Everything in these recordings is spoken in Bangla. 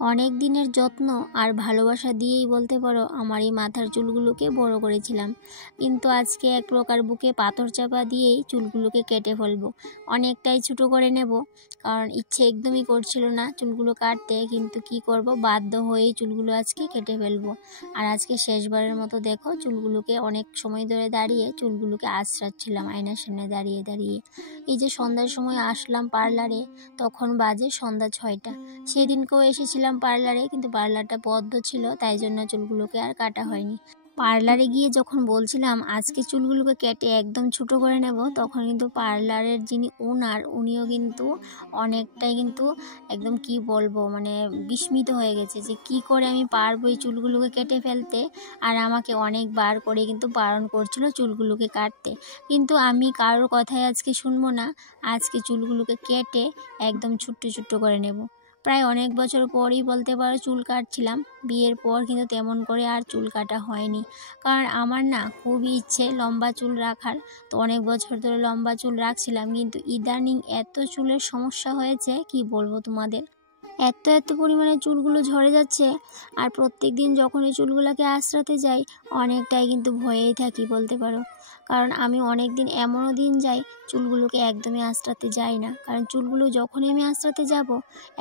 অনেক দিনের যত্ন আর ভালোবাসা দিয়েই বলতে পারো আমার এই মাথার চুলগুলোকে বড় করেছিলাম, কিন্তু আজকে এক প্রকার বুকে পাথর চাপা দিয়েই চুলগুলোকে কেটে ফেলবো, অনেকটাই ছোটো করে নেব। কারণ ইচ্ছে একদমই করছিল না চুলগুলো কাটতে, কিন্তু কি করব, বাধ্য হয়েই চুলগুলো আজকে কেটে ফেলবো। আর আজকে শেষবারের মতো দেখো চুলগুলোকে অনেক সময় ধরে দাঁড়িয়ে চুলগুলোকে আঁচড়াচ্ছিলাম আয়নার সামনে দাঁড়িয়ে দাঁড়িয়ে। এই যে সন্ধ্যার সময় আসলাম পার্লারে, তখন বাজে সন্ধ্যা 6টা। সেদিনকেও এসেছিলাম পার্লারে, কিন্তু পার্লারটা বন্ধ ছিল, তাই জন্য চুলগুলোকে আর কাটা হয়নি। পার্লারে গিয়ে যখন বলছিলাম আজকে চুলগুলোকে কেটে একদম ছোটো করে নেব, তখন কিন্তু পার্লারের যিনি ওনার উনিও কিন্তু অনেকটাই কিন্তু একদম কি বলবো, মানে বিস্মিত হয়ে গেছে যে কি করে আমি পারবো এই চুলগুলোকে কেটে ফেলতে। আর আমাকে অনেকবার করে কিন্তু বারণ করছিল চুলগুলোকে কাটতে, কিন্তু আমি কারোর কথাই আজকে শুনবো না। আজকে চুলগুলোকে কেটে একদম ছোট্ট ছোট্ট করে নেব। প্রায় অনেক বছর পরই বলতে পারো চুল কাটছিলাম, বিয়ের পর কিন্তু তেমন করে আর চুল কাটা হয়নি। কারণ আমার না খুবই ইচ্ছে লম্বা চুল রাখার, তো অনেক বছর ধরে লম্বা চুল রাখছিলাম, কিন্তু ইদানিং এত চুলের সমস্যা হয়েছে কি বলবো তোমাদের। এত পরিমাণে চুলগুলো ঝরে যাচ্ছে, আর প্রত্যেক দিন যখন এই চুলগুলোকে আঁচড়াতে যাই অনেকটাই কিন্তু ভয়েই থাকি বলতে পারো। কারণ আমি অনেক দিন এমনও দিন যাই চুলগুলোকে একদমই আঁচড়াতে যাই না, কারণ চুলগুলো যখনই আমি আঁচড়াতে যাব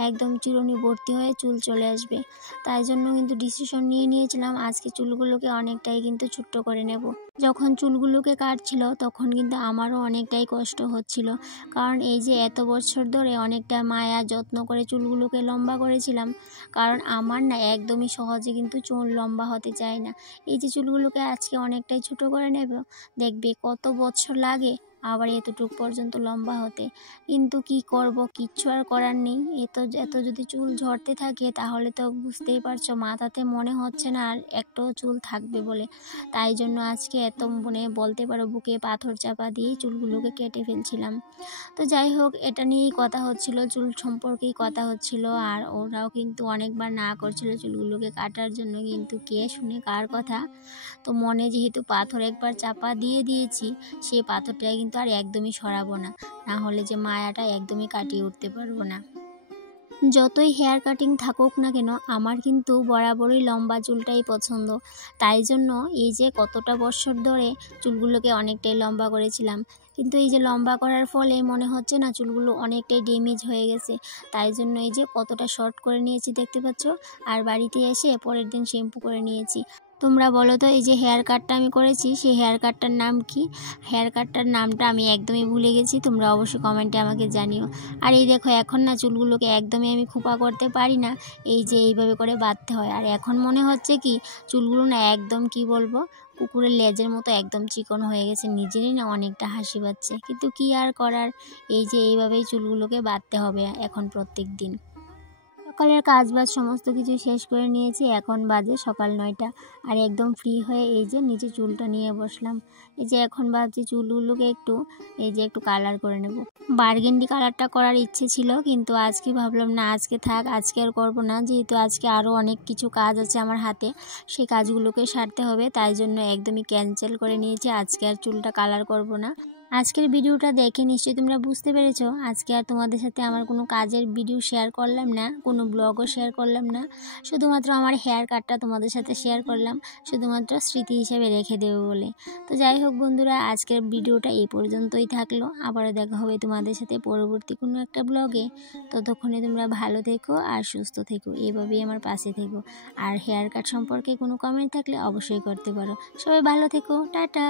একদম চিরুনি ভর্তি হয়ে চুল চলে আসবে। তাই জন্য কিন্তু ডিসিশন নিয়েছিলাম আজকে চুলগুলোকে অনেকটাই কিন্তু ছোট্ট করে নেব। যখন চুলগুলোকে কাটছিল তখন কিন্তু আমারও অনেকটাই কষ্ট হচ্ছিল, কারণ এই যে এত বছর ধরে অনেকটা মায়া যত্ন করে চুলগুলোকে লম্বা করেছিলাম। কারণ আমার না একদমই সহজে কিন্তু চুল লম্বা হতে চায় না। এই যে চুলগুলোকে আজকে অনেকটাই ছোট করে নেব, দেখবে কত বছর লাগে আবার এতটুকু পর্যন্ত লম্বা হতে। কিন্তু কি করব, কিচ্ছু আর করার নেই। এত যদি চুল ঝরতে থাকে তাহলে তো বুঝতেই পারছো মাথাতে মনে হচ্ছে না আর একটাও চুল থাকবে বলে। তাই জন্য আজকে এত বলতে পারো বুকে পাথর চাপা দিয়েই চুলগুলোকে কেটে ফেলছিলাম। তো যাই হোক, এটা নিয়েই কথা হচ্ছিল, চুল সম্পর্কেই কথা হচ্ছিল। আর ওরাও কিন্তু অনেকবার না করছিল চুলগুলোকে কাটার জন্য, কিন্তু কে শুনে কার কথা। তো মনে যেহেতু পাথর একবার চাপা দিয়েছি, সেই পাথরটা কিন্তু আর একদমই সরাবো না, না হলে যে মায়াটা একদমই কাটিয়ে উঠতে পারবো না। যতই হেয়ার কাটিং থাকুক না কেন আমার কিন্তু বরাবরই লম্বা চুলটাই পছন্দ। তাই জন্য এই যে কতটা বছর ধরে চুলগুলোকে অনেকটাই লম্বা করেছিলাম, কিন্তু এই যে লম্বা করার ফলে মনে হচ্ছে না চুলগুলো অনেকটাই ড্যামেজ হয়ে গেছে। তাই জন্য এই যে কতটা শর্ট করে নিয়েছি দেখতে পাচ্ছ, আর বাড়িতে এসে পরের দিন শ্যাম্পু করে নিয়েছি। তোমরা বলো তো এই যে হেয়ার কাটটা আমি করেছি সেই হেয়ার কাটটার নাম কি? হেয়ার কাটটার নামটা আমি একদমই ভুলে গেছি, তোমরা অবশ্যই কমেন্টে আমাকে জানিও। আর এই দেখো এখন না চুলগুলোকে একদমই আমি খোপা করতে পারি না, এই যে এইভাবে করে বাঁধতে হয়। আর এখন মনে হচ্ছে কি চুলগুলো না একদম কি বলবো, কুকুরের লেজের মতো একদম চিকন হয়ে গেছে, নিজেরই না অনেকটা হাসি পাচ্ছে, কিন্তু কি আর করার, এই যে এইভাবেই চুলগুলোকে বাঁধতে হবে এখন প্রত্যেক দিন। সকালের কাজবাজ সমস্ত কিছু শেষ করে নিয়েছি, এখন বাজে সকাল 9টা। আর একদম ফ্রি হয়ে এই যে নিচে চুলটা নিয়ে বসলাম। এই যে এখন ভাবছি চুলগুলোকে একটু কালার করে নেব। বার্গেন্ডি কালারটা করার ইচ্ছে ছিল, কিন্তু আজকে ভাবলাম না আজকে থাক, আজকে আর করবো না, যেহেতু আজকে আরও অনেক কিছু কাজ আছে আমার হাতে, সেই কাজগুলোকে সারতে হবে। তাই জন্য একদমই ক্যান্সেল করে নিয়েছি, আজকে আর চুলটা কালার করব না। আজকের ভিডিওটা দেখে নিশ্চয়ই তোমরা বুঝতে পেরেছো আজকে আর তোমাদের সাথে আমার কোনো কাজের ভিডিও শেয়ার করলাম না, কোনো ব্লগও শেয়ার করলাম না, শুধুমাত্র আমার হেয়ার কাটটা তোমাদের সাথে শেয়ার করলাম, শুধুমাত্র স্মৃতি হিসেবে রেখে দেবো বলে। তো যাই হোক বন্ধুরা, আজকের ভিডিওটা এই পর্যন্তই থাকলো, আবারও দেখা হবে তোমাদের সাথে পরবর্তী কোনো একটা ব্লগে। ততক্ষণে তোমরা ভালো থেকো আর সুস্থ থেকো, এভাবেই আমার পাশে থেকো। আর হেয়ার কাট সম্পর্কে কোনো কমেন্ট থাকলে অবশ্যই করতে পারো। সবাই ভালো থেকো, টাটা।